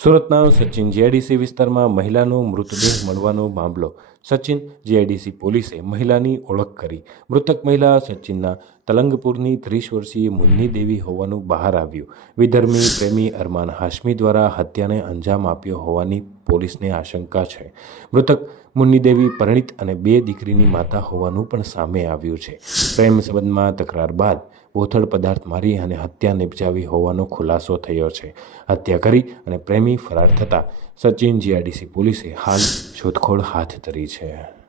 સુરતના સચિન જીઆઈડીસી વિસ્તારમાં મહિલાનો મૃતદેહ મળવાનો મામલો. સચિન જીઆઈડીસી પોલીસે મહિલાની ઓળખ કરી. મૃતક મહિલા સચિનના તલંગપુરની ત્રીસ વર્ષીય મુન્ની દેવી હોવાનું બહાર આવ્યું. વિધર્મી પ્રેમી અરમાન હાશમી દ્વારા હત્યાને અંજામ આપ્યો હોવાની પોલીસને આશંકા છે. મૃતક મુન્નીદેવી, પરણિત અને બે દીકરીની માતા હોવાનું પણ સામે આવ્યું છે. પ્રેમ સંબંધમાં તકરાર બાદ બોથડ પદાર્થ મારી અને હત્યા નિપજાવી હોવાનો ખુલાસો થયો છે. હત્યા કરી અને પ્રેમી ફરાર થતાં સચિન જીઆરડીસી પોલીસે હાલ શોધખોળ હાથ ધરી છે.